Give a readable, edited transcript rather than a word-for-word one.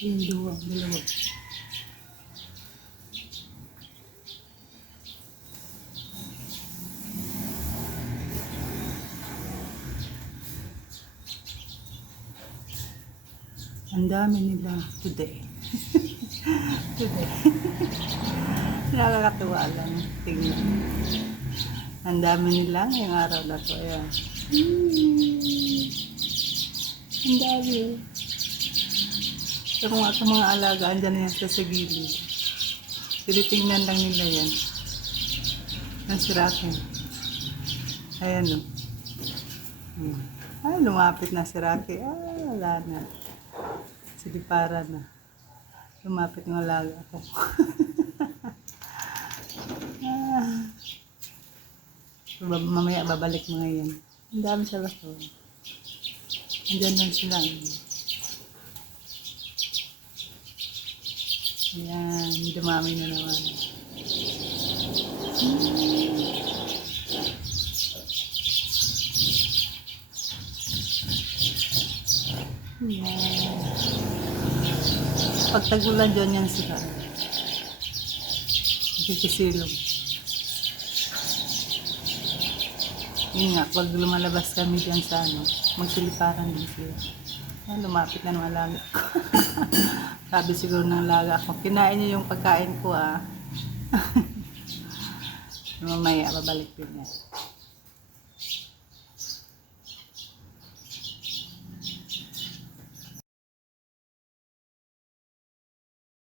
Yung dalawa. Ang dami nila today. Today. Nakakatuwa lang. Tingnan. Ang dami nila ngayong araw na to. Ayan. Ang dami. Sa mga alaga, andyan na yan sa gilid. Tinitingnan lang nila yan. Ang sirakin. Ayan o. Ah, lumapit na si Rocky. Ah, wala na. Siliparan na. Lumapit ng alaga ko. Mamaya babalik mga yan. Ang dami sa laso. Andyan lang sila. Ayan, dumami na naman. Ayan. Pag tagulan dyan yan sila. Kikisilong. Yun nga, pag lumalabas kami dyan sa magsiliparan din sila. Ah, lumapit na ng alaga ko. Sabi siguro ng alaga ko, kinain niyo yung pagkain ko ah. Mamaya, babalik din yan.